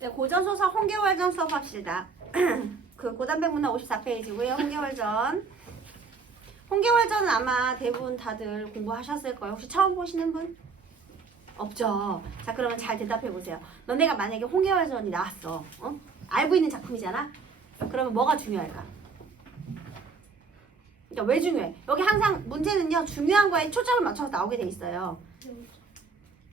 네, 고전소설 홍계월전 수업합시다. 그 고단백 문화 54페이지고요. 홍계월전. 홍계월전은 아마 대부분 다들 공부하셨을 거예요. 혹시 처음 보시는 분? 없죠. 자, 그러면 잘 대답해 보세요. 너네가 만약에 홍계월전이 나왔어. 알고 있는 작품이잖아. 그러면 뭐가 중요할까? 그러니까 왜 중요해? 여기 항상 문제는요. 중요한 거에 초점을 맞춰서 나오게 돼 있어요.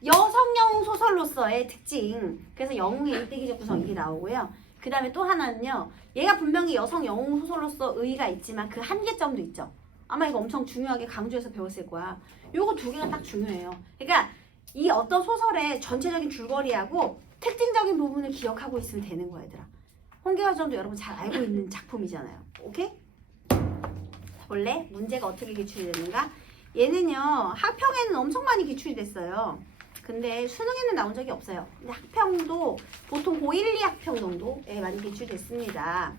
여성 영웅 소설로서의 특징. 그래서 영웅의 일대기적 구성 이게 나오고요. 그 다음에 또 하나는요. 얘가 분명히 여성 영웅 소설로서 의의가 있지만 그 한계점도 있죠. 아마 이거 엄청 중요하게 강조해서 배웠을 거야. 요거 두 개가 딱 중요해요. 그러니까 이 어떤 소설의 전체적인 줄거리하고 특징적인 부분을 기억하고 있으면 되는 거야, 얘들아. 홍계월전도 여러분 잘 알고 있는 작품이잖아요. 오케이? 원래 문제가 어떻게 기출이 되는가? 얘는요. 학평에는 엄청 많이 기출이 됐어요. 근데 수능에는 나온 적이 없어요. 근데 학평도 보통 고1, 2학평 정도에 많이 기출됐습니다.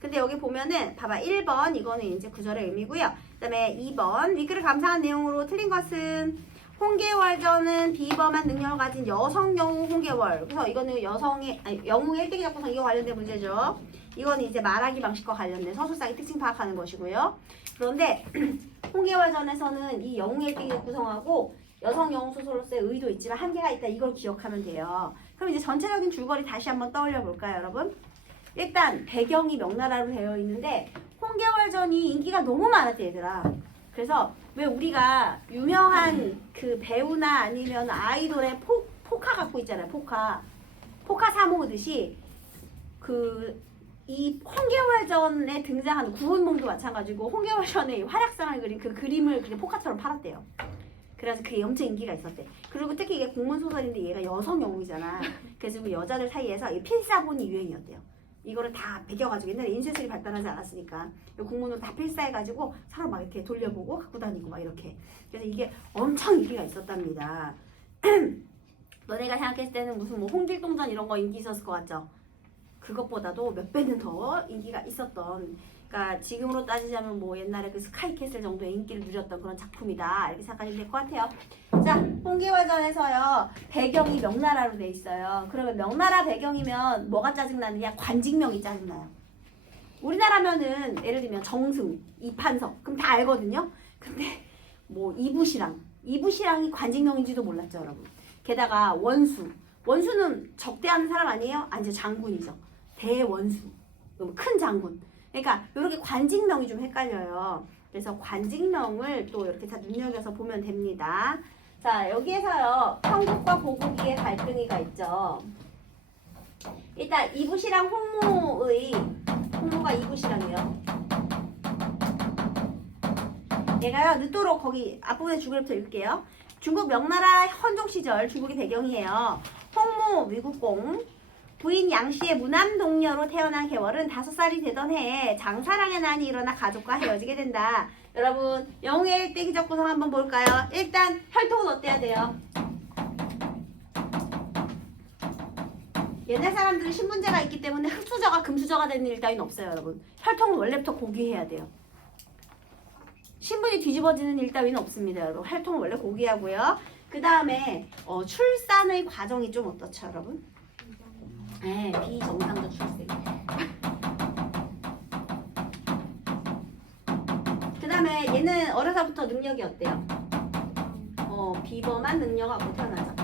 근데 여기 보면은 봐봐 1번 이거는 이제 구절의 의미고요. 그 다음에 2번 위글을 감상한 내용으로 틀린 것은 홍계월전은 비범한 능력을 가진 여성 영웅 홍계월. 그래서 이거는 영웅의 일대기적 구성 이거 관련된 문제죠. 이거는 이제 말하기 방식과 관련된 서술상의 특징 파악하는 것이고요. 그런데 홍계월전에서는 이 영웅의 일대기적 구성하고 여성 영웅 소설로서의 의도 있지만 한계가 있다. 이걸 기억하면 돼요. 그럼 이제 전체적인 줄거리 다시 한번 떠올려 볼까요, 여러분? 일단 배경이 명나라로 되어 있는데 홍계월전이 인기가 너무 많았대, 얘들아. 그래서 왜 우리가 유명한 그 배우나 아니면 아이돌의 포카 갖고 있잖아요. 포카 사 모으듯이 이 홍계월전에 등장하는 구운몽도 마찬가지고 홍계월전의 활약상을 그린 그 그림을 그냥 포카처럼 팔았대요. 그래서 그게 엄청 인기가 있었대. 그리고 특히 이게 공문소설인데 얘가 여성 영웅이잖아. 그래서 여자들 사이에서 이 필사본이 유행이었대요. 이거를 다 베껴가지고 옛날에 인쇄술이 발달하지 않았으니까 공문으로 다 필사해가지고 서로 막 이렇게 돌려보고 갖고 다니고 막 이렇게. 그래서 이게 엄청 인기가 있었답니다. 너네가 생각했을 때는 무슨 뭐 홍길동전 이런 거 인기 있었을 것 같죠? 그것보다도 몇 배는 더 인기가 있었던, 그러니까 지금으로 따지자면 뭐 옛날에 그 스카이캐슬 정도의 인기를 누렸던 그런 작품이다 이렇게 생각하시면 될 것 같아요. 자, 홍계월전에서요 배경이 명나라로 돼 있어요. 그러면 명나라 배경이면 뭐가 짜증나느냐? 관직명이 짜증나요. 우리나라면은 예를 들면 정승, 이판석 그럼 다 알거든요. 근데 뭐 이부시랑이 관직명인지도 몰랐죠, 여러분. 게다가 원수는 적대하는 사람 아니에요? 아니죠, 장군이죠. 대원수, 큰 장군. 그러니까 이렇게 관직명이 좀 헷갈려요. 그래서 관직명을 또 이렇게 다 눈여겨서 보면 됩니다. 자, 여기에서요 형국과 보국의 갈등이가 있죠. 일단 이부시랑 홍모가 이부시랑이에요. 얘가요 늦도록 거기 앞부분에 중국부터 읽을게요. 중국 명나라 헌종 시절 중국이 배경이에요. 홍모 위국공 부인 양씨의 무남 동녀로 태어난 계월은 5살이 되던 해에 장사랑의 난이 일어나 가족과 헤어지게 된다. 여러분 영웅의 일대기적 구성 한번 볼까요? 일단 혈통은 어때야 돼요? 옛날 사람들은 신분제가 있기 때문에 흑수저가 금수저가 되는 일 따위는 없어요, 여러분. 혈통은 원래부터 고귀해야 돼요. 신분이 뒤집어지는 일 따위는 없습니다, 여러분. 혈통은 원래 고귀하고요. 그 다음에 출산의 과정이 좀 어떻죠, 여러분? 네, 비정상적 출생. 그 다음에 얘는 어려서부터 능력이 어때요? 비범한 능력을 갖고 태어나죠.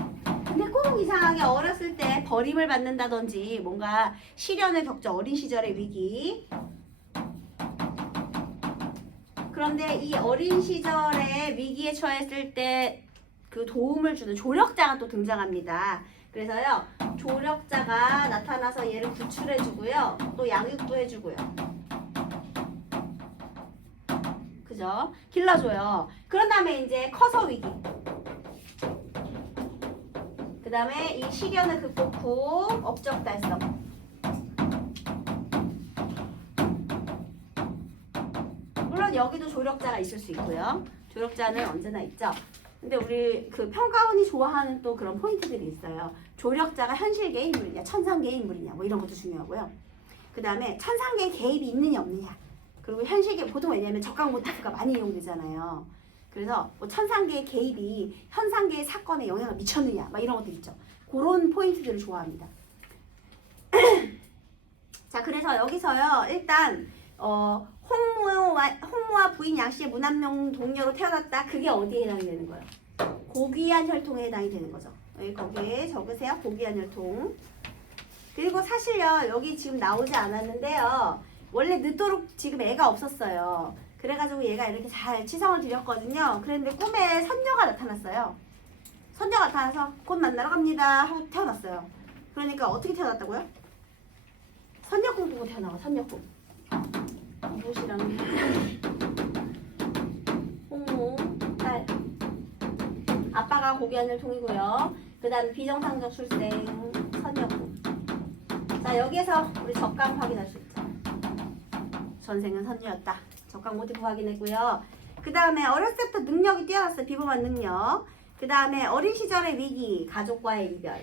근데 꼭 이상하게 어렸을 때 버림을 받는다든지 뭔가 시련을 겪죠. 어린 시절의 위기. 그런데 이 어린 시절의 위기에 처했을 때 그 도움을 주는 조력자가 또 등장합니다. 그래서요 조력자가 나타나서 얘를 구출해주고요 또 양육도 해주고요, 그죠? 길러줘요. 그런 다음에 이제 커서 위기, 그 다음에 이 시련을 극복 후 업적 달성. 물론 여기도 조력자가 있을 수 있고요. 조력자는 언제나 있죠. 근데 우리 그 평가원이 좋아하는 또 그런 포인트들이 있어요. 조력자가 현실계의 인물이냐, 천상계의 인물이냐, 뭐 이런 것도 중요하고요. 그 다음에 천상계의 개입이 있느냐 없느냐. 그리고 현실계 보통 왜냐하면 적강 모티프가 많이 이용되잖아요. 그래서 뭐 천상계의 개입이 현상계의 사건에 영향을 미쳤느냐, 막 이런 것들 있죠. 그런 포인트들을 좋아합니다. 자, 그래서 여기서요. 일단 홍모와 부인 양씨의 문안명 동료로 태어났다. 그게 어디에 해당이 되는 거예요? 고귀한 혈통에 해당이 되는 거죠. 여기 거기에 적으세요. 고귀한 혈통. 그리고 사실요. 여기 지금 나오지 않았는데요. 원래 늦도록 지금 애가 없었어요. 그래가지고 얘가 이렇게 잘 치성을 드렸거든요. 그런데 꿈에 선녀가 나타났어요. 선녀가 나타나서 곧 만나러 갑니다 하고 태어났어요. 그러니까 어떻게 태어났다고요? 선녀꿈 꾸고 태어나와. 선녀꿈. 무엇이랑 홍모 딸. 아빠가 고귀한 혈통이고요. 그 다음 비정상적 출생 선녀꿈. 자, 여기에서 우리 적강 확인할 수 있죠. 전생은 선녀였다. 적강 모티브 확인했고요. 그 다음에 어렸을 때부터 능력이 뛰어났어요. 비범한 능력. 그 다음에 어린 시절의 위기, 가족과의 이별.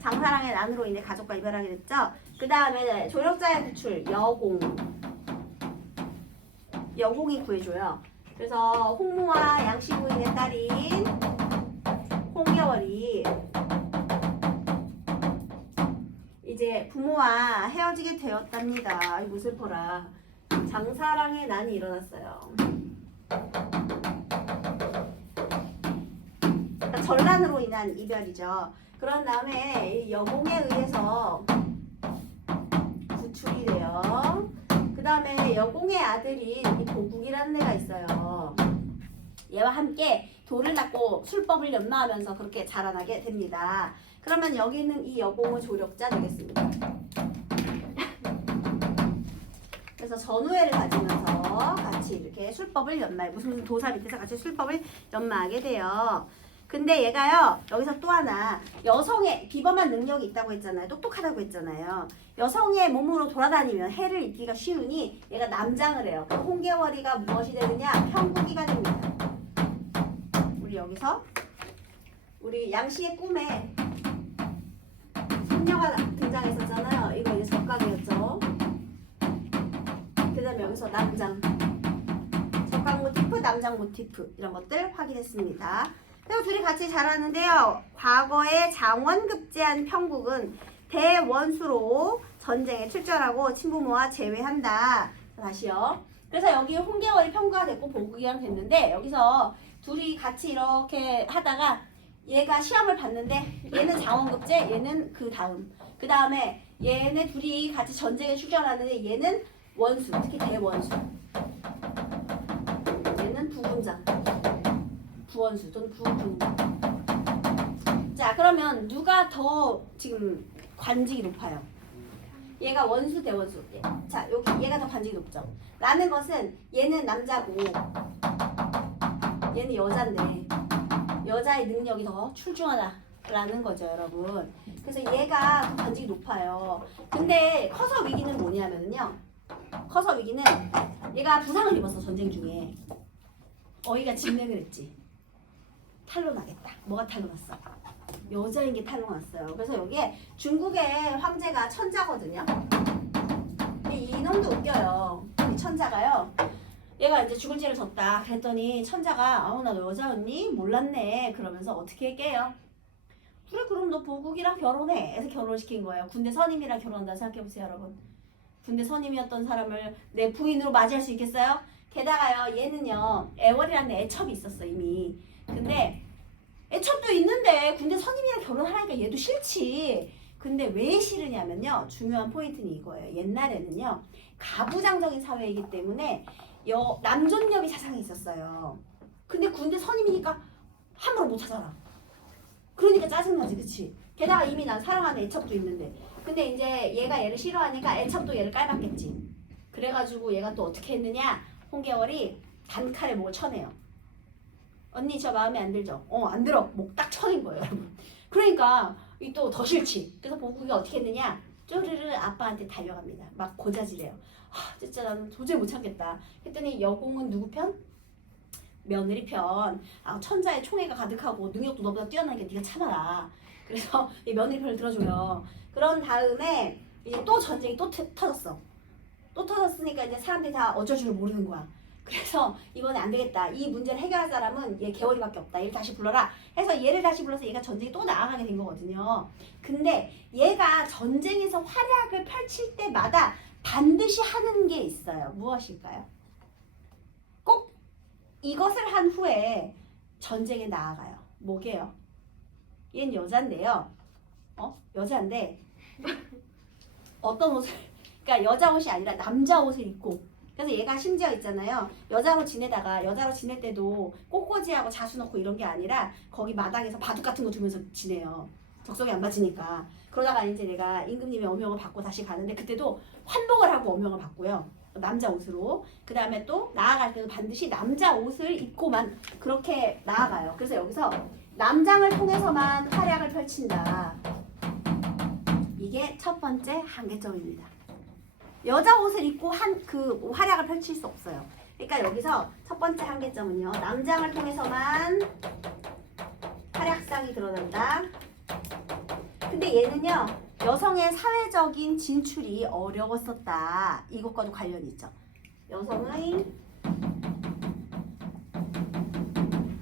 장사랑의 난으로 인해 가족과 이별하게 됐죠. 그 다음에 조력자의 구출, 여공. 여공이 구해줘요. 그래서 홍모와 양씨 부인의 딸인 홍겨월이 이제 부모와 헤어지게 되었답니다. 아이고 슬퍼라. 장사랑의 난이 일어났어요. 그러니까 전란으로 인한 이별이죠. 그런 다음에 여공에 의해서 구출이 돼요. 그 다음에 여공의 아들인 이 보국이라는 애가 있어요. 얘와 함께 돌을 닦고 술법을 연마하면서 그렇게 자라나게 됩니다. 그러면 여기 있는 이 여공은 조력자 되겠습니다. 그래서 전우애를 가지면서 같이 이렇게 술법을 연마해. 무슨 도사 밑에서 같이 술법을 연마하게 돼요. 근데 얘가요, 여기서 또 하나 여성의 비범한 능력이 있다고 했잖아요. 똑똑하다고 했잖아요. 여성의 몸으로 돌아다니면 해를 입기가 쉬우니 얘가 남장을 해요. 그럼 홍계월이가 무엇이 되느냐? 평국이가 됩니다. 우리 여기서 우리 양씨의 꿈에 선녀가 등장했었잖아요. 이거 이제 적강이었죠. 그 다음에 여기서 남장, 적강 모티프, 남장 모티프 이런 것들 확인했습니다. 그리고 둘이 같이 자라는데요. 과거에 장원급제한 평국은 대원수로 전쟁에 출전하고 친부모와 재회한다. 다시요. 그래서 여기 홍계월이 평구가 됐고 보국이랑 됐는데 여기서 둘이 같이 이렇게 하다가 얘가 시험을 봤는데 얘는 장원급제, 얘는 그 다음에 얘네 둘이 같이 전쟁에 출전하는데 얘는 원수, 특히 대원수. 얘는 부군장. 부원수 또는 부군장. 자, 그러면 누가 더 지금 관직이 높아요? 얘가 원수 대원수. 자, 여기 얘가 더 관직이 높죠. 라는 것은 얘는 남자고 얘는 여자인데 여자의 능력이 더 출중하다라는 거죠, 여러분. 그래서 얘가 더 관직이 높아요. 근데 커서 위기는 뭐냐면요. 커서 위기는 얘가 부상을 입었어, 전쟁 중에. 어이가 진맥을 했지. 탈로 나겠다. 뭐가 탈로 났어? 여자인 게 탈로 났어요. 그래서 여기에 중국의 황제가 천자거든요. 이놈도 웃겨요. 이 천자가요. 얘가 이제 죽을 죄를 졌다. 그랬더니 천자가 아우 나 너 여자였니? 몰랐네. 그러면서 어떻게 깨요? 그래 그럼 너 보국이랑 결혼해. 해서 결혼을 시킨 거예요. 군대 선임이랑 결혼한다 생각해보세요, 여러분. 군대 선임이었던 사람을 내 부인으로 맞이할 수 있겠어요? 게다가요 얘는요 애월이라는 애첩이 있었어 이미. 근데 애첩도 있는데 군대 선임이랑 결혼하라니까 얘도 싫지. 근데 왜 싫으냐면요 중요한 포인트는 이거예요. 옛날에는요 가부장적인 사회이기 때문에 남존여비 사상이 있었어요. 근데 군대 선임이니까 함부로 못 하잖아. 그러니까 짜증나지, 그치? 게다가 이미 난 사랑하는 애첩도 있는데 근데 이제 얘가 얘를 싫어하니까 애첩도 얘를 깔봤겠지. 그래가지고 얘가 또 어떻게 했느냐, 홍계월이 단칼에 목을 쳐내요. 언니 저 마음에 안 들죠? 안 들어. 목 딱 쳐낸 거예요, 여러분. 그러니까 이 또 더 싫지. 그래서 보국이 어떻게 했느냐, 쪼르르 아빠한테 달려갑니다. 막 고자질해요. 진짜 나는 도저히 못 참겠다. 했더니 여공은 누구 편? 며느리 편. 천자의 총애가 가득하고 능력도 너보다 뛰어나니까 네가 참아라. 그래서 이 며느리 편을 들어줘요. 그런 다음에 이제 또 전쟁이 또 터졌어. 또 터졌으니까 이제 사람들이 다 어쩔 줄 모르는 거야. 그래서 이번에 안 되겠다. 이 문제를 해결할 사람은 얘 개월이밖에 없다. 얘를 다시 불러라. 해서 얘를 다시 불러서 얘가 전쟁에 또 나아가게 된 거거든요. 근데 얘가 전쟁에서 활약을 펼칠 때마다 반드시 하는 게 있어요. 무엇일까요? 꼭 이것을 한 후에 전쟁에 나아가요. 뭐게요? 얘는 여잔데요. 여자인데 어떤 옷을, 그러니까 여자 옷이 아니라 남자 옷을 입고, 그래서 얘가 심지어 있잖아요. 여자로 지낼 때도 꽃꽂이하고 자수 넣고 이런 게 아니라 거기 마당에서 바둑 같은 거 두면서 지내요. 적성이 안 맞으니까. 그러다가 이제 내가 임금님의 어명을 받고 다시 가는데 그때도 환복을 하고 어명을 받고요. 남자 옷으로. 그 다음에 또 나아갈 때도 반드시 남자 옷을 입고만 그렇게 나아가요. 그래서 여기서 남장을 통해서만 활약을 펼친다. 이게 첫 번째 한계점입니다. 여자 옷을 입고 그 활약을 펼칠 수 없어요. 그러니까 여기서 첫 번째 한계점은요. 남장을 통해서만 활약상이 드러난다. 근데 얘는요. 여성의 사회적인 진출이 어려웠었다. 이것과도 관련이 있죠. 여성의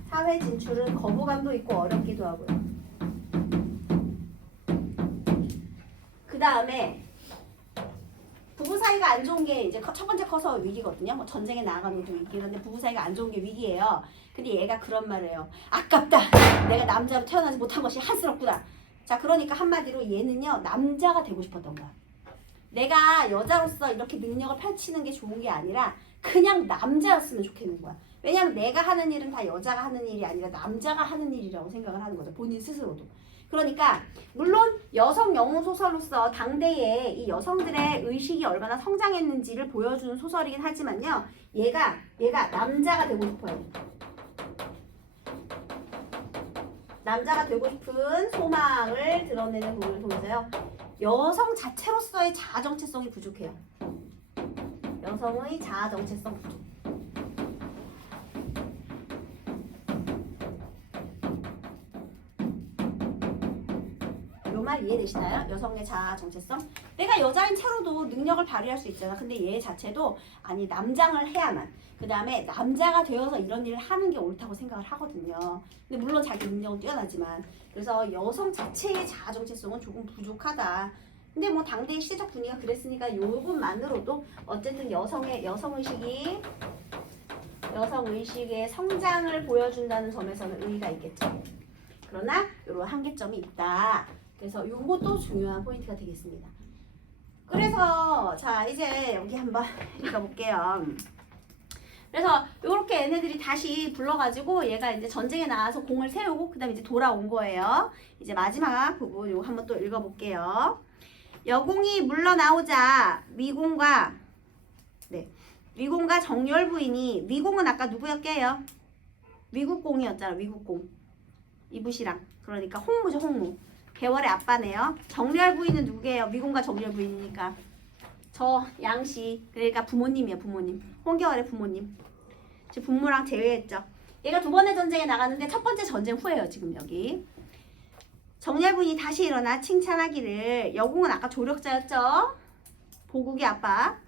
사회 진출은 거부감도 있고 어렵기도 하고요. 그 다음에 부부 사이가 안 좋은 게 이제 첫 번째 커서 위기거든요. 뭐 전쟁에 나아가는 것도 위기인데 부부 사이가 안 좋은 게 위기예요. 근데 얘가 그런 말을 해요. 아깝다. 내가 남자로 태어나지 못한 것이 한스럽구나. 자, 그러니까 한마디로 얘는요. 남자가 되고 싶었던 거야. 내가 여자로서 이렇게 능력을 펼치는 게 좋은 게 아니라 그냥 남자였으면 좋겠는 거야. 왜냐면 내가 하는 일은 다 여자가 하는 일이 아니라 남자가 하는 일이라고 생각을 하는 거죠. 본인 스스로도. 그러니까 물론 여성 영웅 소설로서 당대에 이 여성들의 의식이 얼마나 성장했는지를 보여주는 소설이긴 하지만요. 얘가 남자가 되고 싶어요. 남자가 되고 싶은 소망을 드러내는 부분을 보면서요. 여성 자체로서의 자아 정체성이 부족해요. 여성의 자아 정체성 부족. 요 말 이해되시나요? 여성의 자아 정체성. 내가 여자인 채로도 능력을 발휘할 수 있잖아. 근데 얘 자체도 아니 남장을 해야만. 그 다음에 남자가 되어서 이런 일을 하는 게 옳다고 생각을 하거든요. 근데 물론 자기 능력은 뛰어나지만. 그래서 여성 자체의 자아 정체성은 조금 부족하다. 근데 뭐 당대의 시대적 분위기가 그랬으니까 요것만으로도 어쨌든 여성의식의 성장을 보여준다는 점에서는 의의가 있겠죠. 그러나 이런 한계점이 있다. 그래서 요것도 중요한 포인트가 되겠습니다. 그래서 자 이제 여기 한번 읽어볼게요. 그래서 요렇게 얘네들이 다시 불러가지고 얘가 이제 전쟁에 나와서 공을 세우고 그 다음에 이제 돌아온 거예요. 이제 마지막 부분 요거 한번 또 읽어볼게요. 여공이 물러나오자 위공과 정열 부인이, 위공은 아까 누구였게요? 위국공이었잖아. 위국공. 이붓이랑. 그러니까 홍무죠. 홍무. 개월의 아빠네요. 정열 부인은 누구예요? 위공과 정열 부인이니까 저 양씨, 그러니까 부모님이에요. 부모님. 홍개월의 부모님. 지금 분모랑 제외했죠. 얘가 두 번의 전쟁에 나갔는데 첫 번째 전쟁 후에요. 지금 여기. 정열 부인이 다시 일어나 칭찬하기를, 여공은 아까 조력자였죠. 보국의 아빠.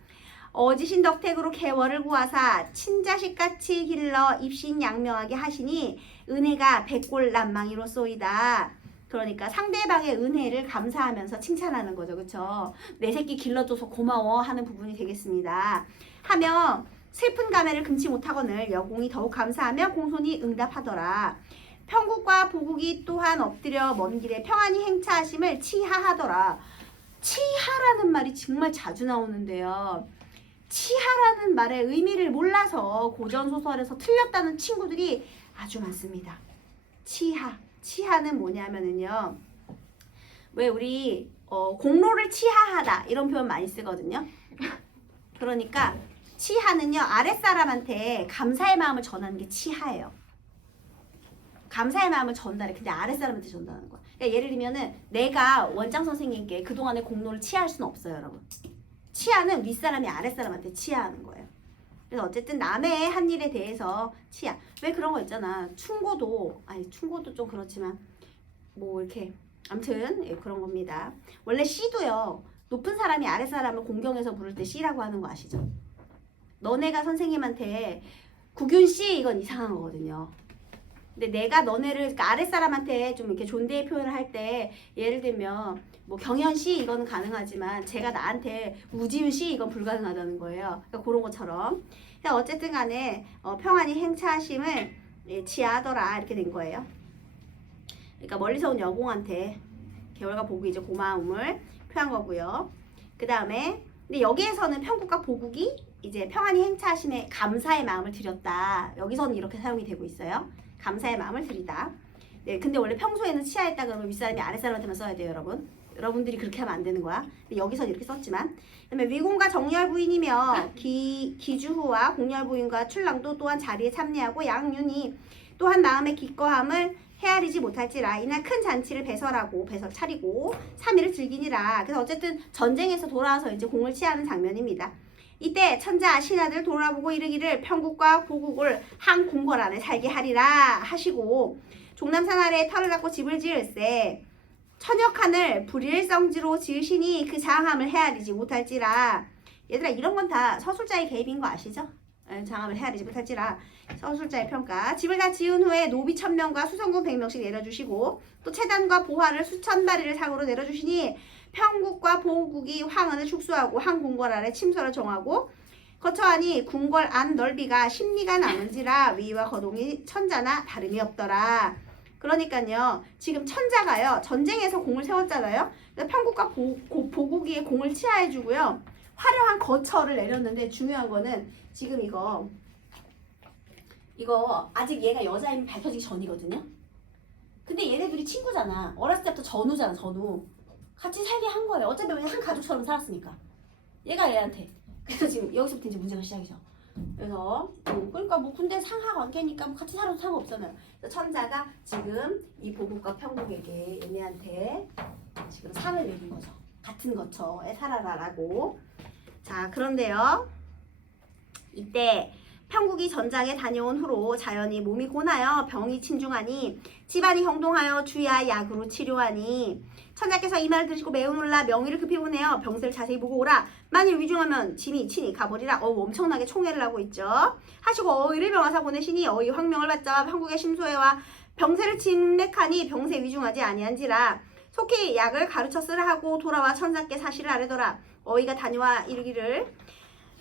어지신 덕택으로 개월을 구하사 친자식같이 길러 입신양명하게 하시니 은혜가 백골난망이로소이다. 그러니까 상대방의 은혜를 감사하면서 칭찬하는 거죠. 그렇죠? 내 새끼 길러줘서 고마워 하는 부분이 되겠습니다. 하며 슬픈 감회를 금치 못하거늘 여공이 더욱 감사하며 공손히 응답하더라. 평국과 보국이 또한 엎드려 먼 길에 평안히 행차하심을 치하하더라. 치하라는 말이 정말 자주 나오는데요. 치하라는 말의 의미를 몰라서 고전소설에서 틀렸다는 친구들이 아주 많습니다. 치하는 뭐냐면은요. 왜 우리 공로를 치하하다 이런 표현 많이 쓰거든요. 그러니까 치하는요. 아랫사람한테 감사의 마음을 전하는 게 치하예요. 감사의 마음을 전달해. 근데 아랫사람한테 전달하는 거야. 그러니까 예를 들면은 내가 원장 선생님께 그동안의 공로를 치하할 수는 없어요. 여러분. 치하는 윗사람이 아랫사람한테 치하하는 거예요. 그래서 어쨌든 남의 한 일에 대해서 치하. 왜 그런 거 있잖아. 충고도 좀 그렇지만 뭐 이렇게 아무튼 예, 그런 겁니다. 원래 씨도요. 높은 사람이 아랫사람을 공경해서 부를 때 씨라고 하는 거 아시죠? 너네가 선생님한테 구균 씨 이건 이상한 거거든요. 근데 내가 너네를 그러니까 아랫사람한테 좀 이렇게 존대의 표현을 할 때 예를 들면 뭐 경현 씨 이건 가능하지만 제가 나한테 우지윤 씨 이건 불가능하다는 거예요. 그러니까 그런 것처럼. 그러니까 어쨌든 간에 평안히 행차하심을 지하하더라 이렇게 된 거예요. 그러니까 멀리서 온 여공한테 개월과 복이 이제 고마움을 표한 거고요. 그 다음에 근데 여기에서는 평국과 보국이 이제 평안히 행차하심에 감사의 마음을 드렸다. 여기서는 이렇게 사용이 되고 있어요. 감사의 마음을 드리다. 네, 근데 원래 평소에는 치하했다 그러면 윗사람이 아랫사람한테만 써야 돼요, 여러분. 여러분들이 그렇게 하면 안 되는 거야. 근데 여기서는 이렇게 썼지만. 그다음에 위공과 정렬 부인이며 기주후와 공렬 부인과 출랑도 또한 자리에 참례하고 양윤이 또한 마음의 기꺼함을 헤아리지 못할지라 이날 큰 잔치를 배설하고 배설 차리고 3일을 즐기니라. 그래서 어쨌든 전쟁에서 돌아와서 이제 공을 치하는 장면입니다. 이때 천자 신하들 돌아보고 이르기를 평국과 보국을 한 궁궐 안에 살게 하리라 하시고 종남산 아래에 터를 닦고 집을 지을세 천역하늘 불일성지로 지으시니 그 장함을 헤아리지 못할지라. 얘들아 이런 건 다 서술자의 개입인 거 아시죠? 장함을 헤아리지 못할지라. 서술자의 평가. 집을 다 지은 후에 노비 1000명과 수성군 100명씩 내려주시고 또 채단과 보화를 수천 다리를 상으로 내려주시니 평국과 보국이 황은을 축소하고 한 궁궐 아래 침서를 정하고 거처하니 궁궐 안 넓이가 10리가 남은지라 위와 거동이 천자나 다름이 없더라. 그러니까요 지금 천자가요 전쟁에서 공을 세웠잖아요. 평국과 보국이 공을 치하해주고요 화려한 거처를 내렸는데 중요한 거는 지금 이거 아직 얘가 여자임이 밝혀지기 전이거든요. 근데 얘네들이 친구잖아. 어렸을 때부터 전우잖아. 전우. 같이 살게 한 거예요. 어차피 한 가족처럼 살았으니까. 얘가 얘한테. 그래서 지금 여기서부터 이제 문제가 시작이죠. 그래서 그러니까 뭐 군대 상하 관계니까 뭐 같이 살아도 상관없잖아요. 그래서 천자가 지금 이 보국과 평국에게 얘네한테 지금 상을 내린 거죠. 같은 거처에 살아라라고. 자 그런데요. 이때 평국이 전장에 다녀온 후로 자연히 몸이 고나여 병이 침중하니 집안이 형동하여 주야 약으로 치료하니 천자께서 이 말을 들으시고 매우 놀라 명의를 급히 보내어 병세를 자세히 보고 오라. 만일 위중하면 짐이 친히 가버리라. 엄청나게 총애를 하고 있죠. 하시고 어의를 명하사 보내시니 어의 황명을 받자 평국의 심소해와 병세를 침례하니 병세 위중하지 아니한지라. 속히 약을 가르쳐 쓰라 하고 돌아와 천자께 사실을 아뢰더라. 어의가 다녀와 이르기를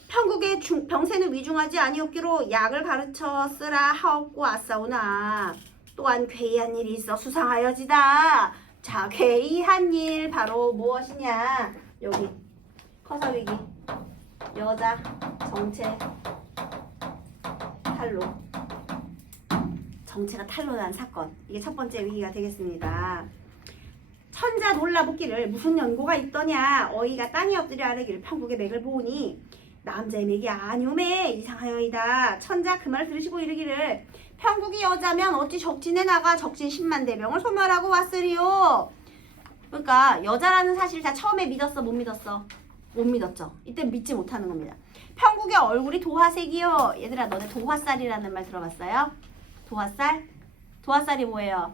평국의 병세는 위중하지 아니었기로 약을 가르쳐 쓰라 하옵고 아싸우나 또한 괴이한 일이 있어 수상하여지다. 자 괴이한 일 바로 무엇이냐. 여기 커서위기 여자 정체 탈로 정체가 탈로난 사건. 이게 첫 번째 위기가 되겠습니다. 천자 놀라붙기를 무슨 연고가 있더냐. 어이가 땅에 엎드려 아뢰기를 평국의 맥을 보니 남자의 맥이 아니오매 이상하여이다. 천자 그 말 들으시고 이르기를 평국이 여자면 어찌 적진에 나가 적진 10만 대병을 소멸하고 왔으리요. 그러니까 여자라는 사실 다 처음에 믿었어 못 믿었어? 못 믿었죠. 이때 믿지 못하는 겁니다. 평국의 얼굴이 도화색이요. 얘들아 너네 도화살이라는 말 들어봤어요? 도화살? 도화살이 뭐예요?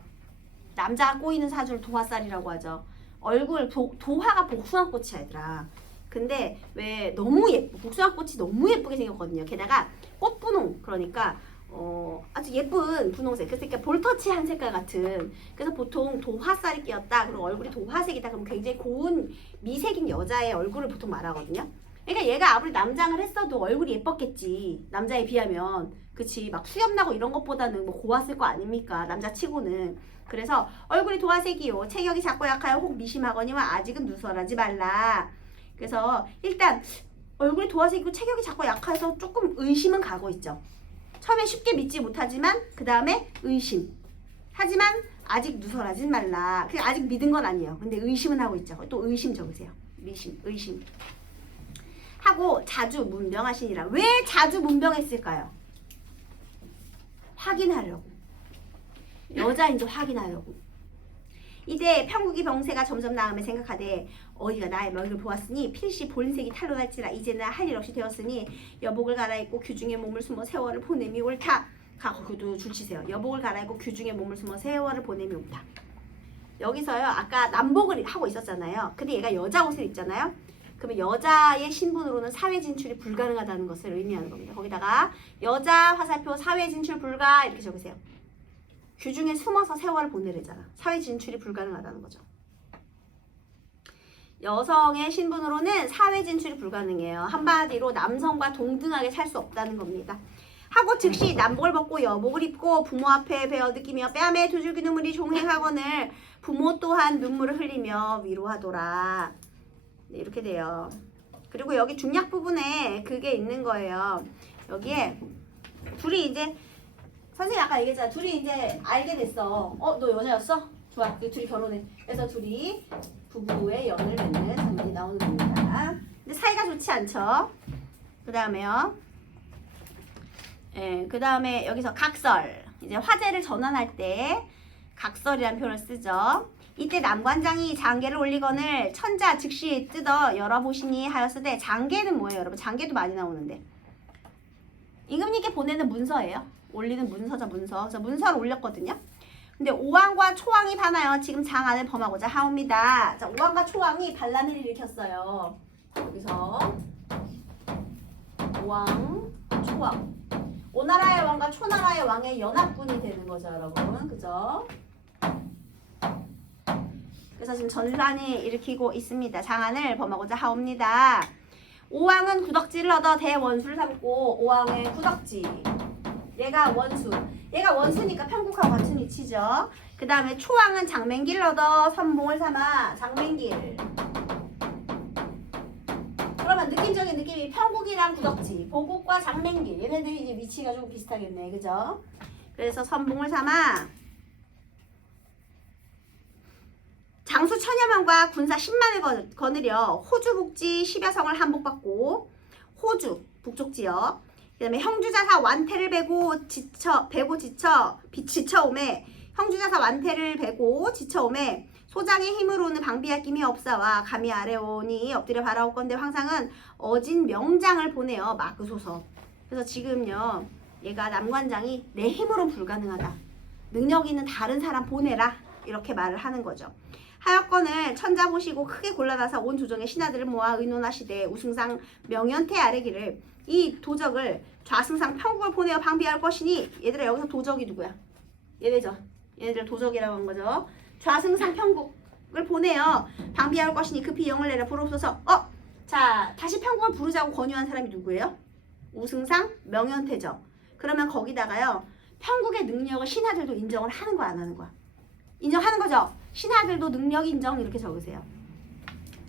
남자가 꼬이는 사주를 도화살이라고 하죠. 얼굴 도화가 복숭아꽃이야 얘들아. 근데 왜 너무 복숭아꽃이 너무 예쁘게 생겼거든요. 게다가 꽃분홍 그러니까 아주 예쁜 분홍색. 그러니까 볼터치한 색깔 같은. 그래서 보통 도화살이 끼었다. 그리고 얼굴이 도화색이다. 그럼 굉장히 고운 미색인 여자의 얼굴을 보통 말하거든요. 그러니까 얘가 아무리 남장을 했어도 얼굴이 예뻤겠지. 남자에 비하면. 그치. 막 수염 나고 이런 것보다는 뭐 고왔을 거 아닙니까? 남자치고는. 그래서 얼굴이 도화색이요. 체격이 작고 약하여 혹 미심하거니와 아직은 누설하지 말라. 그래서 일단 얼굴이 도화색이고 체격이 작고 약해서 조금 의심은 가고 있죠. 처음에 쉽게 믿지 못하지만 그 다음에 의심. 하지만 아직 누설하지 말라. 아직 믿은 건 아니에요. 근데 의심은 하고 있죠. 또 의심 적으세요. 의심. 하고 자주 문병하시니라. 왜 자주 문병했을까요? 확인하려고. 여자인지 확인하려고. 이제 평국이 병세가 점점 나음에 생각하되 어이가 나의 머리를 보았으니 필시 본색이 탈로날지라 이제는 할 일 없이 되었으니 여복을 갈아입고 규중의 몸을 숨어 세월을 보냄이 옳다. 거기도 줄치세요. 여복을 갈아입고 규중의 몸을 숨어 세월을 보냄이 옳다. 여기서요 아까 남복을 하고 있었잖아요. 근데 얘가 여자 옷을 입잖아요. 그러면 여자의 신분으로는 사회 진출이 불가능하다는 것을 의미하는 겁니다. 거기다가 여자 화살표 사회 진출 불가 이렇게 적으세요. 규중에 숨어서 세월을 보내래잖아. 사회 진출이 불가능하다는 거죠. 여성의 신분으로는 사회 진출이 불가능해요. 한마디로 남성과 동등하게 살 수 없다는 겁니다. 하고 즉시 남복을 벗고 여복을 입고 부모 앞에 베어 느끼며 뺨에 두 줄기 눈물이 종행하거늘 부모 또한 눈물을 흘리며 위로하더라. 네, 이렇게 돼요. 그리고 여기 중약 부분에 그게 있는 거예요. 여기에 둘이 이제 선생님 아까 얘기했잖아. 둘이 이제 알게 됐어. 너 여자였어? 좋아. 둘이 결혼해. 그래서 둘이 부부의 연을 맺는 장면이 나오는 겁니다. 근데 사이가 좋지 않죠? 그 다음에요. 그 다음에 여기서 각설. 이제 화제를 전환할 때 각설이라는 표현을 쓰죠. 이때 남관장이 장계를 올리거늘 천자 즉시 뜯어 열어보시니 하였으되 장계는 뭐예요, 여러분? 장계도 많이 나오는데. 임금님께 보내는 문서예요. 올리는 문서죠, 문서. 그래서 문서를 올렸거든요. 근데 오왕과 초왕이 반하여 지금 장안을 범하고자 하옵니다. 자, 오왕과 초왕이 반란을 일으켰어요. 여기서 오왕, 초왕. 오나라의 왕과 초나라의 왕의 연합군이 되는 거죠, 여러분. 그죠? 그래서 지금 전란이 일으키고 있습니다. 장안을 범하고자 하옵니다. 오왕은 구덕지를 얻어 대원수를 삼고 오왕의 구덕지. 얘가 원수. 얘가 원수니까 평국하고 같은 위치죠. 그 다음에 초왕은 장맹기를 얻어 선봉을 삼아 장맹길. 그러면 느낌적인 느낌이 평국이랑 구덕지, 보국과 장맹길. 얘네들이 이제 위치가 좀 비슷하겠네. 그죠? 그래서 선봉을 삼아 장수 천여명과 군사 10만을 거느려 호주 북지 10여 성을 한복받고 호주 북쪽지역 그 다음에 형주자사 완태를 베고 지쳐 지쳐오매 형주자사 완태를 베고 지쳐오매 소장의 힘으로는 방비할 김이 없사와 감히 아래오니 엎드려 바라옵건대 황상은 어진 명장을 보내어 막으소서. 그래서 지금요 얘가 남관장이 내 힘으로는 불가능하다. 능력 있는 다른 사람 보내라. 이렇게 말을 하는 거죠. 하여건을 천자 보시고 크게 골라놔서 온 조정의 신하들을 모아 의논하시되 우승상 명연태 아래기를 이 도적을 좌승상 평국을 보내어 방비할 것이니 얘들아 여기서 도적이 누구야? 얘네죠. 얘네들 도적이라고 한 거죠. 좌승상 평국을 보내어 방비할 것이니 급히 영을 내려 부르옵소서. 자 다시 평국을 부르자고 권유한 사람이 누구예요? 우승상 명연태죠. 그러면 거기다가요 평국의 능력을 신하들도 인정을 하는 거야 안 하는 거야? 인정하는 거죠. 신하들도 능력 인정 이렇게 적으세요.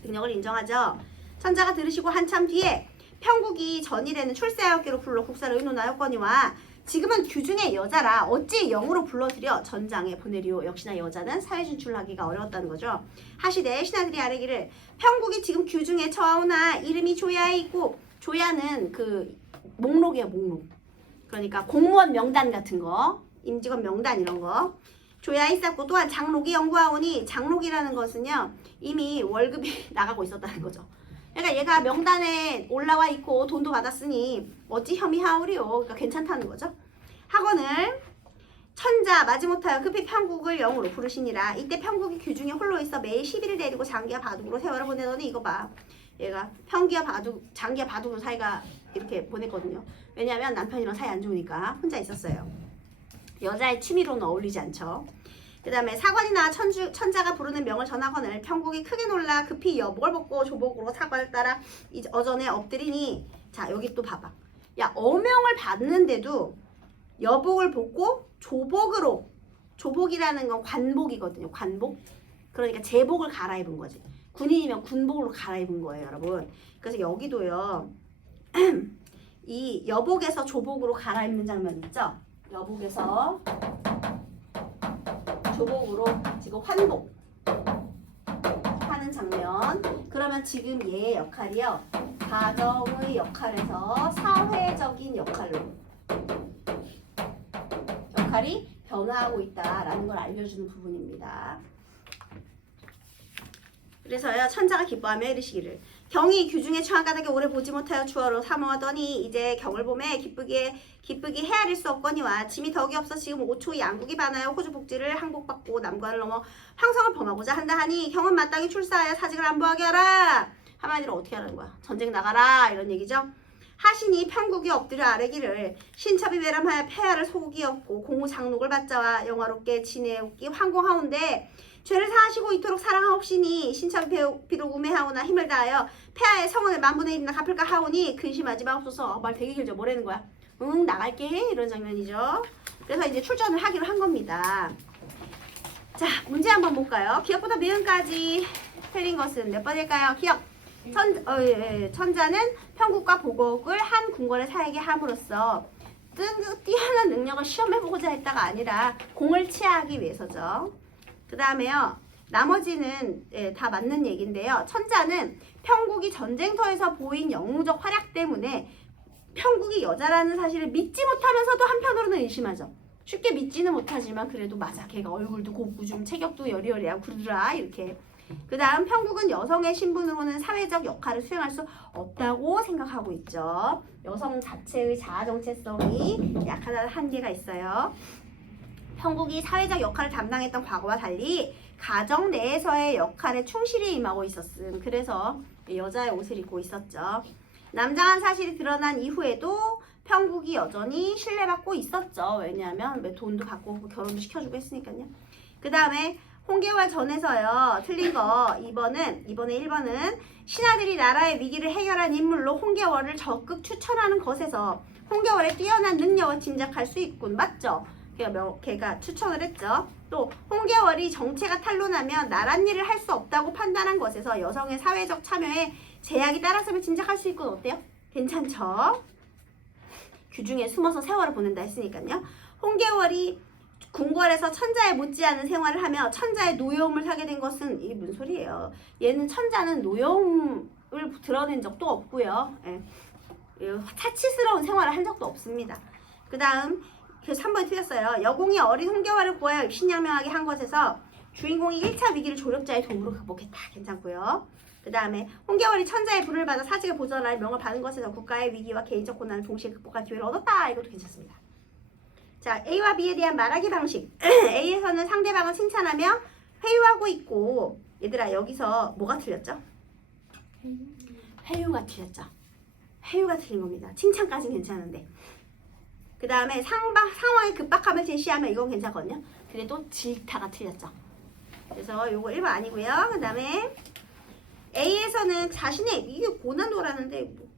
능력을 인정하죠. 천자가 들으시고 한참 뒤에 평국이 전일에는 출세하였기로 불러 국사를 의논하였거니와 지금은 규중의 여자라 어찌 영으로 불러들여 전장에 보내리오. 역시나 여자는 사회 진출하기가 어려웠다는 거죠. 하시되 신하들이 아뢰기를 평국이 지금 규중에 처하오나 이름이 조야에 있고 조야는 그 목록이에요. 목록. 그러니까 공무원 명단 같은 거 임직원 명단 이런 거 조야에 있었고 또한 장록이 연구하오니 장록이라는 것은요 이미 월급이 나가고 있었다는 거죠. 그러니까 얘가 명단에 올라와 있고 돈도 받았으니 어찌 혐의하오리요. 그러니까 괜찮다는 거죠. 학원을 천자 마지못하여 급히 평국을 영으로 부르시니라. 이때 평국이 규중에 홀로 있어 매일 시비를 내리고 장기와 바둑으로 세월을 보내더니 이거 봐. 얘가 평기와 바둑, 장기와 바둑으로 사이가 이렇게 보냈거든요. 왜냐하면 남편이랑 사이 안 좋으니까 혼자 있었어요. 여자의 취미로는 어울리지 않죠. 그 다음에 사관이나 천자가 부르는 명을 전하거늘 평국이 크게 놀라 급히 여복을 벗고 조복으로 사관을 따라 어전에 엎드리니 자 여기 또 봐봐. 야 어명을 받는데도 여복을 벗고 조복으로 조복이라는 건 관복이거든요. 관복. 그러니까 제복을 갈아입은 거지. 군인이면 군복으로 갈아입은 거예요 여러분. 그래서 여기도요 이 여복에서 조복으로 갈아입는 장면 있죠. 여복에서 조복으로 지금 환복 하는 장면. 그러면 지금 얘의 역할이요 가정의 역할에서 사회적인 역할이 변화하고 있다라는 걸 알려주는 부분입니다. 그래서요 천자가 기뻐하며 이르시기를 경이 규중에 처한 까닭에 오래 보지 못하여 추워로 사모하더니 이제 경을 봄에 기쁘게 헤아릴 수 없거니와 짐이 덕이 없어 지금 5초 양국이 반하여 호주 복지를 항복받고 남관을 넘어 황성을 범하고자 한다 하니 경은 마땅히 출사하여 사직을 안보하게 하라. 한마디로 어떻게 하라는 거야? 전쟁 나가라 이런 얘기죠. 하신이 편국이 엎드려 아뢰기를 신첩이 외람하여 폐하를 소국이었고 공우 장록을 받자와 영화롭게 지내옵기 황공하온데 죄를 사하시고 이토록 사랑하옵시니 신첩이 비록 우매하오나 힘을 다하여 폐하의 성원을 만분의 1이나 갚을까 하오니 근심하지 마옵소서. 말 되게 길죠. 뭐라는 거야? 응 나갈게 이런 장면이죠. 그래서 이제 출전을 하기로 한 겁니다. 자 문제 한번 볼까요? 기억보다 미음까지 틀린 것은 몇 번일까요? 기억. 천자는 편국과 보국을 한 궁궐의 사에게 함으로써 뛰어난 능력을 시험해보고자 했다가 아니라 공을 치하하기 위해서죠. 그 다음에요. 나머지는 다 맞는 얘기인데요. 천자는 편국이 전쟁터에서 보인 영웅적 활약 때문에 편국이 여자라는 사실을 믿지 못하면서도 한편으로는 의심하죠. 쉽게 믿지는 못하지만 그래도 맞아. 걔가 얼굴도 곱고 좀 체격도 여리여리하고 그러더라 이렇게. 그 다음 편국은 여성의 신분으로는 사회적 역할을 수행할 수 없다고 생각하고 있죠. 여성 자체의 자아 정체성이 약하다는 한계가 있어요. 편국이 사회적 역할을 담당했던 과거와 달리 가정 내에서의 역할에 충실히 임하고 있었음. 그래서 여자의 옷을 입고 있었죠. 남장한 사실이 드러난 이후에도 편국이 여전히 신뢰받고 있었죠. 왜냐하면 돈도 갖고 오고 결혼도 시켜주고 했으니까요. 그 다음에 홍계월 전에서요. 틀린 거 2번에 1번은 신하들이 나라의 위기를 해결한 인물로 홍계월을 적극 추천하는 것에서 홍계월의 뛰어난 능력을 짐작할 수 있군. 맞죠? 걔가 추천을 했죠. 또 홍계월이 정체가 탄로나면 나란 일을 할 수 없다고 판단한 것에서 여성의 사회적 참여에 제약이 따랐음을 짐작할 수 있군. 어때요? 괜찮죠? 규중에 숨어서 세월을 보낸다 했으니까요. 홍계월이 궁궐에서 천자에 못지않은 생활을 하며 천자의 노여움을 사게 된 것은 이게 무슨 소리예요? 얘는 천자는 노여움을 드러낸 적도 없고요. 사치스러운 생활을 한 적도 없습니다. 그 다음 3번이 틀렸어요. 여공이 어린 홍계월을 구하여 입신양명하게 한 것에서 주인공이 1차 위기를 조력자의 도움으로 극복했다. 괜찮고요. 그 다음에 홍계월이 천자의 불을 받아 사직을 보전할 명을 받은 것에서 국가의 위기와 개인적 고난을 동시에 극복할 기회를 얻었다. 이것도 괜찮습니다. 자, A와 B에 대한 말하기 방식. A에서는 상대방을 칭찬하며 회유하고 있고, 얘들아 여기서 뭐가 틀렸죠? 회유가 틀렸죠. 회유가 틀린 겁니다. 칭찬까지는 괜찮은데. 그 다음에 상황의 급박함을 제시하며 이건 괜찮거든요. 근데 또 질타가 틀렸죠. 그래서 요거 1번 아니고요. 그 다음에 A에서는 자신의 이게 고난도라는데 뭐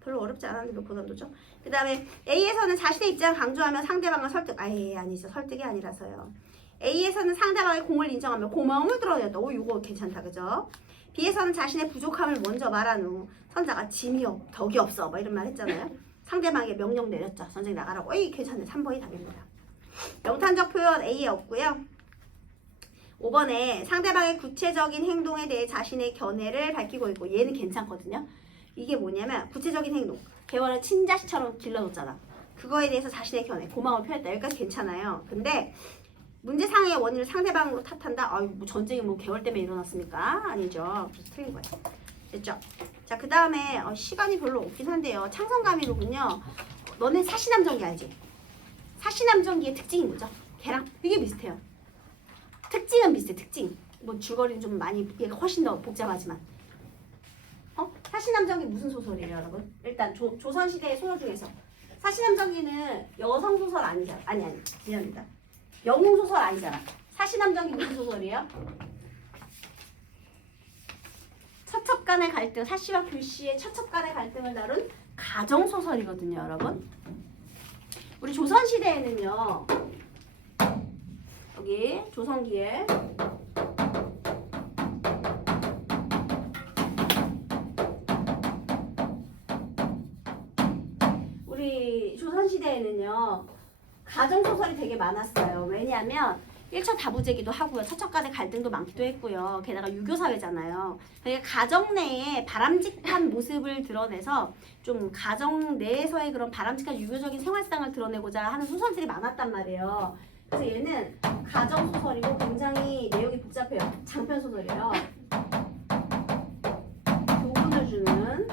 별로 어렵지 않았는데 몇 고난도죠? 그 다음에 A에서는 자신의 입장을 강조하며 상대방을 설득. 아니죠. 설득이 아니라서요. A에서는 상대방의 공을 인정하며 고마움을 드러냈다. 이거 괜찮다. 그죠? B에서는 자신의 부족함을 먼저 말한 후 선자가 짐이 덕이 없어 뭐 이런 말 했잖아요. 상대방에게 명령 내렸죠. 전쟁 나가라고. 괜찮네. 3번이 답입니다. 명탄적 표현 A에 없고요. 5번에 상대방의 구체적인 행동에 대해 자신의 견해를 밝히고 있고 얘는 괜찮거든요. 이게 뭐냐면 구체적인 행동. 개월을 친자식처럼 길러줬잖아. 그거에 대해서 자신의 견해, 고마움을 표했다. 여기까지 괜찮아요. 근데 문제상의 원인을 상대방으로 탓한다. 뭐 전쟁이 뭐 개월 때문에 일어났습니까? 아니죠. 그래서 틀린 거예요. 됐죠? 자, 그 다음에 시간이 별로 없긴 한데요. 창성가미로군요. 너네 사시남전기 알지? 사시남전기의 특징이 뭐죠? 걔랑 되게 비슷해요. 특징은 비슷해. 특징. 뭐 줄거리는 좀 많이 얘가 훨씬 더 복잡하지만. 사시남전기 무슨 소설이에요, 여러분? 일단 조선시대의 소설 중에서 사시남전기는 여성 소설 아니잖아. 아니 미안합니다. 영웅 소설 아니잖아. 사시남전기 무슨 소설이에요? 처첩간의 갈등, 사시와 교시의 처첩간의 갈등을 다룬 가정 소설이거든요, 여러분. 우리 조선시대에는요. 여기 조선기에 우리 조선시대에는요 가정소설이 되게 많았어요. 왜냐하면 1차 다부제기도 하고요. 처첩간의 갈등도 많기도 했고요. 게다가 유교사회잖아요. 그러니까 가정 내에 바람직한 모습을 드러내서 좀 가정 내에서의 그런 바람직한 유교적인 생활상을 드러내고자 하는 소설들이 많았단 말이에요. 그래서 얘는 가정소설이고 굉장히 내용이 복잡해요. 장편소설이에요. 교훈을 주는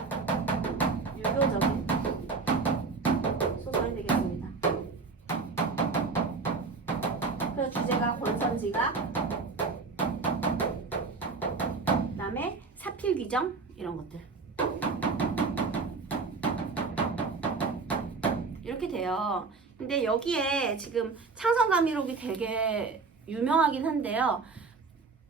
유교적인 소설이 되겠습니다. 그래서 주제가 권선지가, 그 다음에 사필귀정, 이런 것들. 이렇게 돼요. 근데 여기에 지금 창성감미록이 되게 유명하긴 한데요.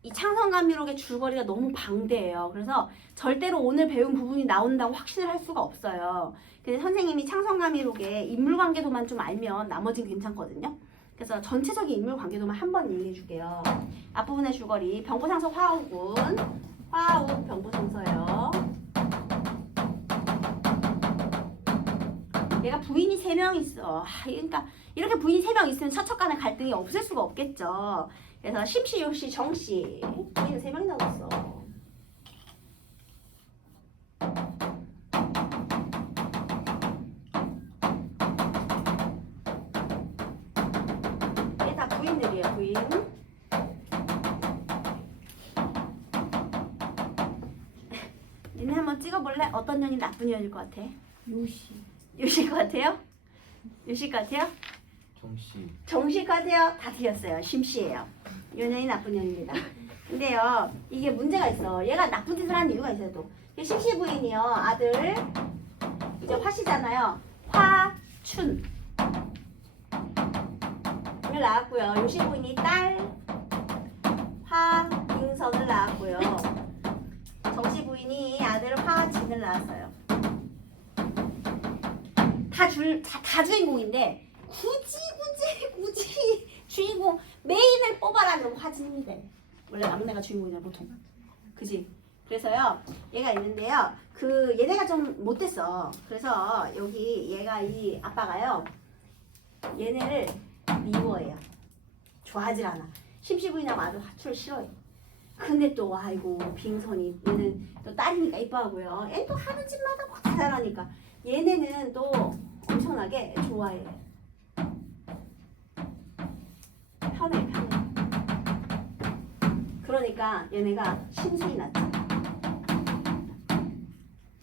이 창성감미록의 줄거리가 너무 방대해요. 그래서 절대로 오늘 배운 부분이 나온다고 확신을 할 수가 없어요. 근데 선생님이 창성감미록의 인물관계도만 좀 알면 나머지는 괜찮거든요. 그래서 전체적인 인물관계도만 한번 얘기해 줄게요. 앞부분의 줄거리, 병부상서 화우군, 화우 병부상서요. 얘가 부인이 3명 있어. 그러니까 이렇게 부인이 3명 있으면 처척 간의 갈등이 없을 수가 없겠죠. 그래서 심씨, 요씨, 정씨 부인은 3명이 나왔어. 얘 다 부인들이에요. 부인. 얘네 한번 찍어볼래? 어떤 년이 나쁜 년일 것 같아? 요시. 요실 것 같아요? 요실 것 같아요? 정씨. 정실 것 같아요? 다 틀렸어요. 심씨예요. 요 년이 나쁜 년입니다. 근데요, 이게 문제가 있어. 얘가 나쁜 짓을 하는 이유가 있어요. 또 심씨 부인이요, 아들 이제 화씨잖아요. 화춘 을 낳았고요. 요시 부인이 딸 화빙선을 낳았고요. 정씨 부인이 아들 화진을 낳았어요. 다 주인공인데 굳이 주인공 메인을 뽑아라는 화진입니다. 원래 막내가 주인공이잖아 보통. 그지? 그래서요 얘가 있는데요. 얘네가 좀 못됐어. 그래서 여기 얘가 이 아빠가요 얘네를 미워해요. 좋아하질 않아. 심씨부인하고 아들 화출을 싫어해. 근데 또 아이고 빙선이 얘는 또 딸이니까 이뻐하고요. 얘는 또 하는 짓마다 막 잘하니까 얘네는 또 엄청나게 좋아해. 편해. 그러니까 얘네가 심술이 났죠.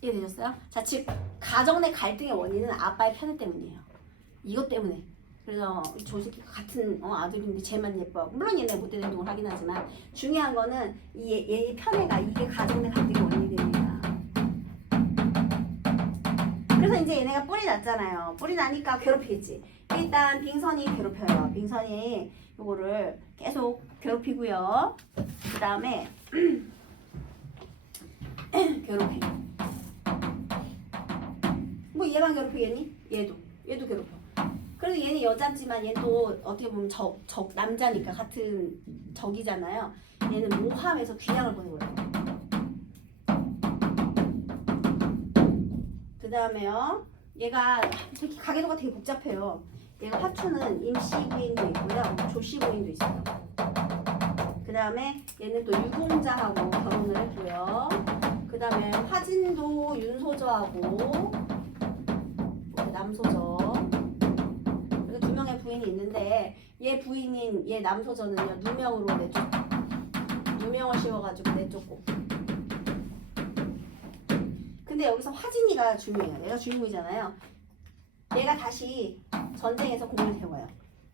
이해되셨어요? 자, 즉 가정 내 갈등의 원인은 아빠의 편애 때문이에요. 이것 때문에. 그래서 저 새끼가 같은 아들인데 쟤만 예뻐하고 물론 얘네 못된 행동을 하긴 하지만 중요한 거는 얘의 편애가 이게 가정 내 갈등의 원인이 됩니다. 그래서 이제 얘네가 뿔이 났잖아요. 뿔이 나니까 괴롭히겠지. 일단 빙선이 괴롭혀요. 빙선이 요거를 계속 괴롭히고요. 그 다음에 괴롭히고 뭐 얘만 괴롭히겠니? 얘도 괴롭혀. 그래도 얘는 여자지만 얘는 또 어떻게 보면 남자니까 같은 적이잖아요. 얘는 모함해서 귀향을 보내버려요. 그 다음에요. 얘가 이렇게 가계도가 되게 복잡해요. 얘가 화투는 임시부인도 있고요. 조씨부인도 있어요. 그 다음에 얘는 또 유공자하고 결혼을 했고요. 그 다음에 화진도 윤소저하고 남소저 이렇게 2명의 부인이 있는데 얘 부인인 얘 남소저는요 누명으로 내쫓고 누명을 씌워가지고 내쫓고. 근데 여기서 화진이가 중요해요. 얘가 주인공이잖아요. 얘가 다시 전쟁에서 공을 세워요.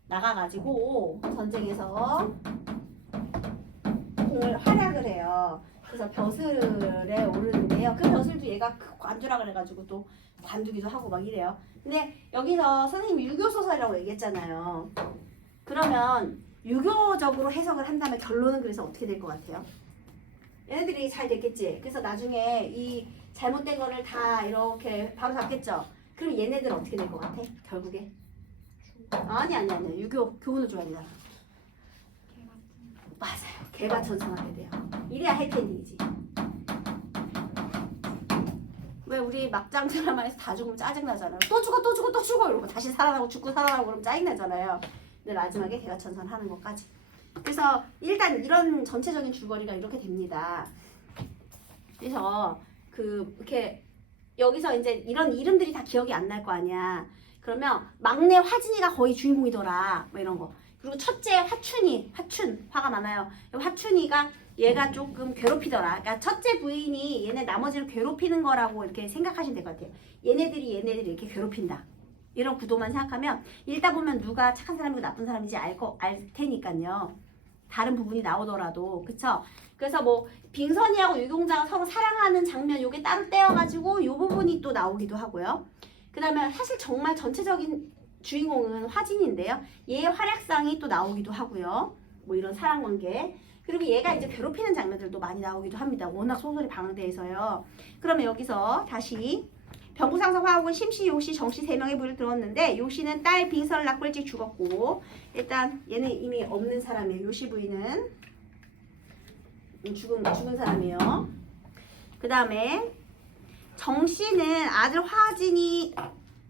나가가지고 전쟁에서 공을 활약을 해요. 그래서 벼슬에 오르는데요. 그 벼슬도 얘가 관두라 그래가지고 또 관두기도 하고 막 이래요. 근데 여기서 선생님이 유교소설이라고 얘기했잖아요. 그러면 유교적으로 해석을 한다면 결론은 그래서 어떻게 될 것 같아요? 얘네들이 잘 됐겠지. 그래서 나중에 이 잘못된 거를 다 이렇게 바로 잡겠죠. 그럼 얘네들 어떻게 될 것 같아? 결국에? 아니. 유교 교훈을 줘야 되잖아. 맞아요. 개가 전선하게 돼요. 이래야 해피엔딩이지. 왜 우리 막장 드라마에서 다 죽으면 짜증나잖아요. 또 죽어 이러고 다시 살아나고 죽고 살아나고 그러면 짜증나잖아요. 근데 마지막에 개가 전선하는 것까지. 그래서 일단 이런 전체적인 줄거리가 이렇게 됩니다. 그래서 이렇게 여기서 이제 이런 이름들이 다 기억이 안 날 거 아니야. 그러면 막내 화진이가 거의 주인공이더라. 뭐 이런 거. 그리고 첫째 화춘 화가 많아요. 화춘이가 얘가 조금 괴롭히더라. 그러니까 첫째 부인이 얘네 나머지를 괴롭히는 거라고 이렇게 생각하시면 될 것 같아요. 얘네들이 이렇게 괴롭힌다. 이런 구도만 생각하면 읽다 보면 누가 착한 사람이고 나쁜 사람인지 알 테니까요. 다른 부분이 나오더라도. 그쵸? 그래서 뭐 빙선이하고 유경자가 서로 사랑하는 장면 요게 따로 떼어가지고 요 부분이 또 나오기도 하고요. 그 다음에 사실 정말 전체적인 주인공은 화진인데요. 얘의 활약상이 또 나오기도 하고요. 뭐 이런 사랑관계. 그리고 얘가 이제 괴롭히는 장면들도 많이 나오기도 합니다. 워낙 소설이 방대해서요. 그러면 여기서 다시 병부상성 화옥은 심씨, 요씨, 정씨 3명의 부를 들었는데 요씨는 딸 빙선을 낳고 일찍 죽었고 일단 얘는 이미 없는 사람이에요. 요씨 부인은 죽은 사람이에요. 그 다음에 정씨는 아들 화진이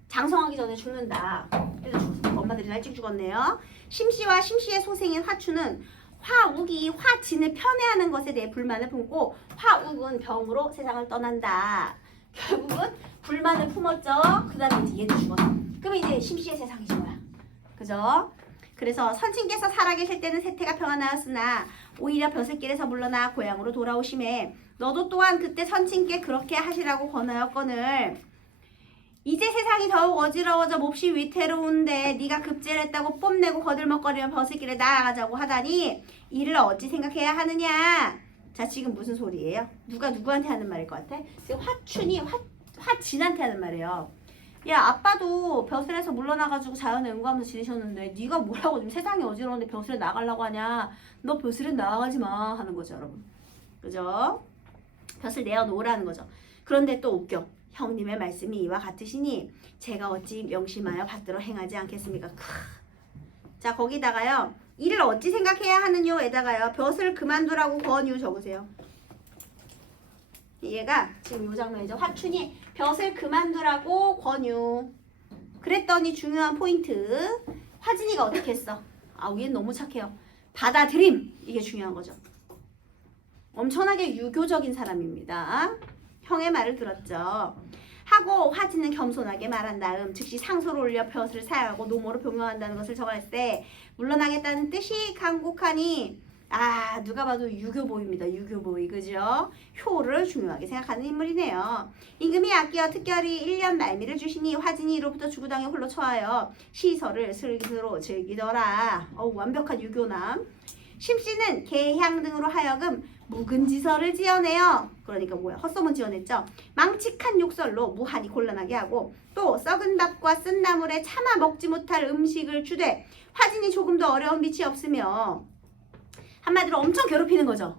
장성하기 전에 죽는다. 그래서 엄마들이 일찍 죽었네요. 심씨와 심씨의 소생인 화추는 화욱이 화진을 편애하는 것에 대해 불만을 품고 화욱은 병으로 세상을 떠난다. 결국은 불만을 품었죠. 그 다음에 이제 얘도 죽었어. 그러면 이제 심씨의 세상이지 뭐야. 그죠? 그래서 선친께서 살아계실 때는 세태가 평안하였으나 오히려 벼슬길에서 물러나 고향으로 돌아오심에 너도 또한 그때 선친께 그렇게 하시라고 권하였거늘 이제 세상이 더욱 어지러워져 몹시 위태로운데 네가 급제를 했다고 뽐내고 거들먹거리며 벼슬길에 나아가자고 하다니 이를 어찌 생각해야 하느냐. 자 지금 무슨 소리예요? 누가 누구한테 하는 말일 것 같아? 지금 화춘이 화진한테 하는 말이에요. 야 아빠도 벼슬에서 물러나가지고 자연에 응고하면서 지내셨는데 네가 뭐라고 지금 세상이 어지러운데 벼슬에 나가려고 하냐. 너 벼슬에 나가지 마 하는 거죠 여러분. 그죠? 벼슬 내어놓으라는 거죠. 그런데 또 웃겨. 형님의 말씀이 이와 같으시니 제가 어찌 명심하여 받들어 행하지 않겠습니까? 자 거기다가요. 이를 어찌 생각해야 하느냐에다가요. 벼슬 그만두라고 권유 적으세요. 얘가 지금 이 장면이죠. 화춘이 벼슬 그만두라고 권유. 그랬더니 중요한 포인트. 화진이가 어떻게 했어? 아 얘는 너무 착해요. 받아들임. 이게 중요한 거죠. 엄청나게 유교적인 사람입니다. 형의 말을 들었죠. 하고 화진은 겸손하게 말한 다음 즉시 상소를 올려 벼슬을 사용하고 노모로 병명한다는 것을 적어냈을 물러나겠다는 뜻이 간곡하니 아 누가 봐도 유교보입니다. 유교보이 그죠? 효를 중요하게 생각하는 인물이네요. 임금이 아끼어 특별히 1년 말미를 주시니 화진이 이로부터 주구장에 홀로 처하여 시설을 슬기로 즐기더라. 완벽한 유교남. 심씨는 개향 등으로 하여금 묵은지설을 지어내요. 그러니까 뭐야? 헛소문 지어냈죠. 망측한 욕설로 무한히 곤란하게 하고 또 썩은 밥과 쓴 나물에 차마 먹지 못할 음식을 주되 화진이 조금 더 어려운 빛이 없으며 한마디로 엄청 괴롭히는 거죠.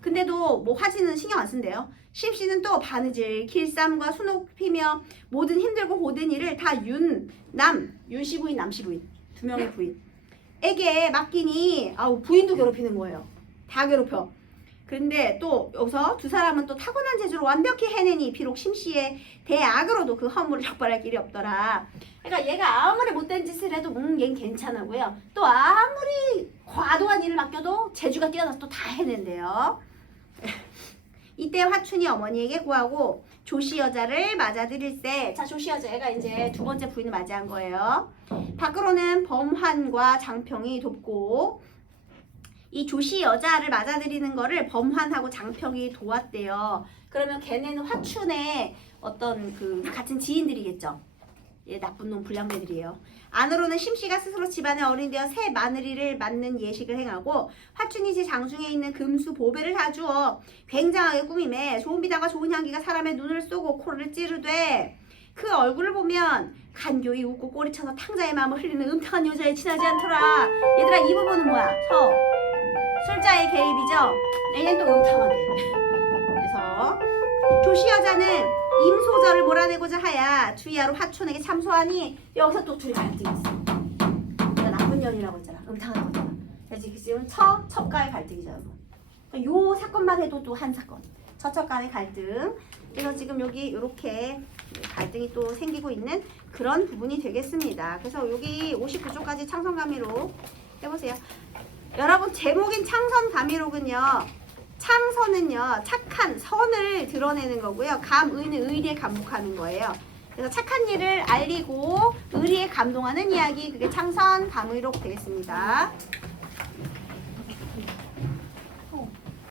근데도 뭐 화진은 신경 안 쓴대요. 심씨는 또 바느질, 길쌈과 수놓피며 모든 힘들고 고된 일을 다 윤씨 부인, 남씨 부인 2명의 부인에게 맡기니 부인도 괴롭히는 거예요. 다 괴롭혀. 그런데 또 여기서 두 사람은 또 타고난 재주로 완벽히 해내니 비록 심씨의 대악으로도 그 허물을 적발할 길이 없더라. 그러니까 얘가 아무리 못된 짓을 해도 얘는 괜찮아고요. 또 아무리 과도한 일을 맡겨도 재주가 뛰어나서 또 다 해낸대요. 이때 화춘이 어머니에게 구하고 조씨 여자를 맞아들일세. 자 조씨 여자가 이제 두 번째 부인을 맞이한 거예요. 밖으로는 범환과 장평이 돕고 이 조씨 여자를 맞아들이는 거를 범환하고 장평이 도왔대요. 그러면 걔네는 화춘의 어떤 그 같은 지인들이겠죠. 예, 나쁜 놈 불량배들이에요. 안으로는 심씨가 스스로 집안에 어린 되어 새 마늘이를 맞는 예식을 행하고 화춘이 제 장중에 있는 금수 보배를 다 주어 굉장하게 꾸미매 좋은 비단과 좋은 향기가 사람의 눈을 쏘고 코를 찌르되 그 얼굴을 보면 간교히 웃고 꼬리쳐서 탕자의 마음을 흘리는 음탕한 여자에 친하지 않더라. 얘들아 이 부분은 뭐야? 술자의 개입이죠. 얘는 또 음탕하게. 그래서 조씨 여자는 임소절을 몰아내고자 하야 주의하러 화춘에게 참소하니 여기서 또 둘이 갈등이 있어. 내가 나쁜 년이라고 했잖아. 음탕한 거잖아. 그래서 지금 첩가의 갈등이잖아. 요 사건만 해도 또 한 사건. 처첩간의 갈등. 그래서 지금 여기 이렇게 갈등이 또 생기고 있는 그런 부분이 되겠습니다. 그래서 여기 59쪽까지 창선감의록 해보세요. 여러분 제목인 창선감의록은요. 창선은요 착한 선을 드러내는 거고요. 감의는 의리에 감목하는 거예요. 그래서 착한 일을 알리고 의리에 감동하는 이야기 그게 창선감의록 되겠습니다.